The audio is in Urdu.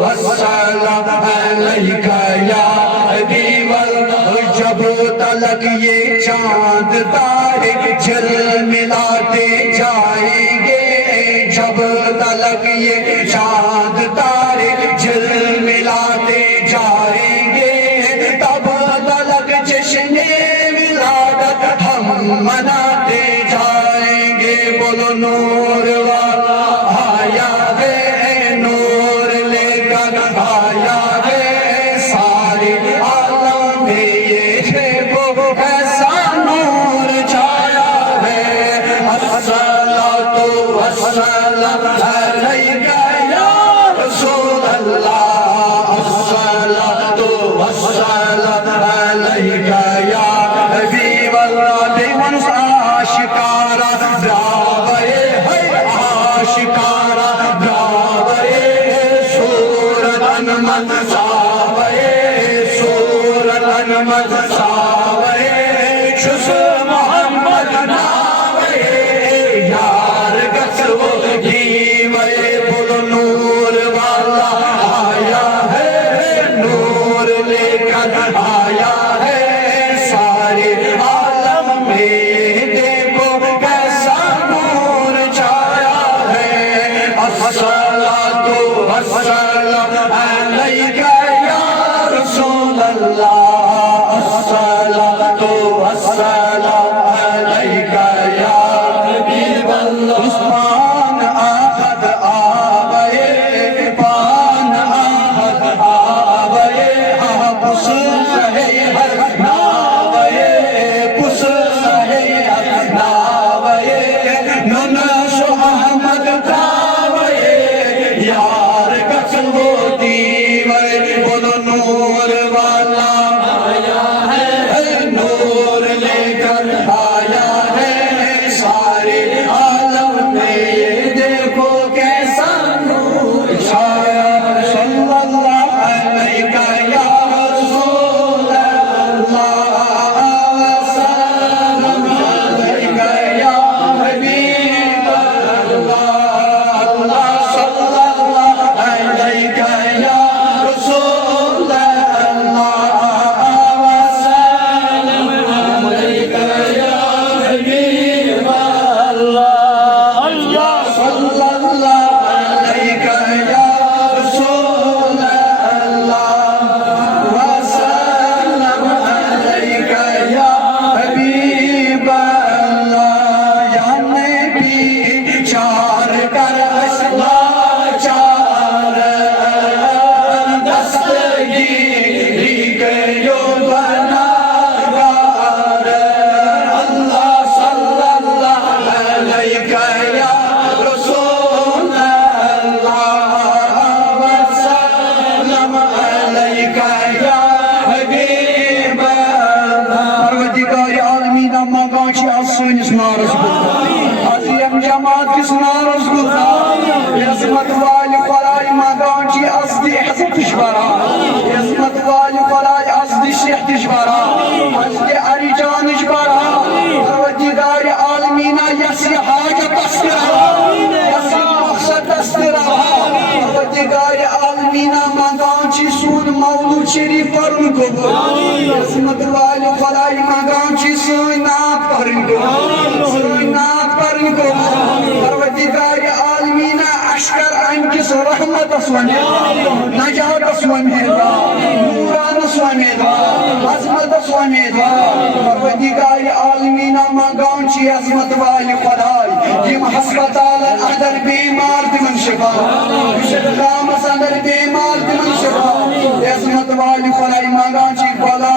والسلام عليك يا تلک یہ چاند تارے جھلملاتے جائیں گے، جب تلک یہ چاند تارے جھلملاتے جائیں گے، تب تلک جشن ولادت ہم مناتے جائیں گے۔ بولو نور والا آیا ہے، نور لے کر آیا ہے، سارے عالم میں یہ دیکھو ایسا نور چھایا ہے۔ الصلاۃ والسلام علیک یا رسول اللہ، الصلاۃ والسلام علیک یا حبیب اللہ۔ دیوان آشکارا دعوے ہے، آشکارا دعوے سورت انمت ساوے، سورت انمت ساوے، شس محمد ناوے، یار گسو دیوے۔ بولو نور والا آیا ہے، نور لے کر آیا ہے، سارے عالم میں دیکھو کیسا نور چھایا ہے۔ الصلاۃ والسلام علیک یا رسول اللہ، الصلاۃ والسلام علیک یا حبیب اللہ۔ عثمان آخد آوے، پان آخد آوے، پس رہے ہر ناوے، پس رہے ہر ناوے، ننس احمد تاوے، یار گسو دیوے۔ بولو نور والا آیا ہے، نور لے کر آیا ہے، سارے عالم میں یہ دیکھو کیسا نور چھایا۔ صلی اللہ علیہ یا رسول اللہ، وسلم علیک یا حبیب اللہ، صلی اللہ علیہ یا رسول اللہ، وسلم علیک یا حبیب اللہ، صلی اللہ علیہ یا رسول اللہ، وسلم علیک یا حبیب اللہ۔ یا نبی چار کر اسلا چار دستگیری کے یو بناگار، اللہ صلی اللہ علیہ یا رسول اللہ، وسلم علیک یا حبیب اللہ۔ پروردگار عالمین منگان چھ از سٲنِس نارس گُزار، از یم جماعت کِس نارس گُزار، عظمت والہِ خۄداے منگان چھ از دِ عزتٕچ بران، عظمت والہِ خۄداے از دِ صحتٕچ بران، از دِ ارجانٕچ بران۔ پروردگار عالمینا یس یہ حاجت تسترا، یس یہ مقصد تسترا، پروردگار عالمینا منگان چھ سون مولود شریف پرن قبول، عظمت والہِ خۄداے منگان چھ سٲنۍ نعت پرن قبول، سٲنۍ نعت پرن قبول۔ پروردگار عالمینا اشکر امہِ کِس رحمتس ومیدوار، نجاتس ومیدوار، نورانس ومیدوار، عظمتس ومیدوار۔ پروردگار عالمینا منگان چھ عظمت والہِ خۄداے یم ہسپتالن اندر بیمار تمن شفا، گامس اندر بیمار تمن شفا، عظمت والہِ خۄداے منگان چھ بلا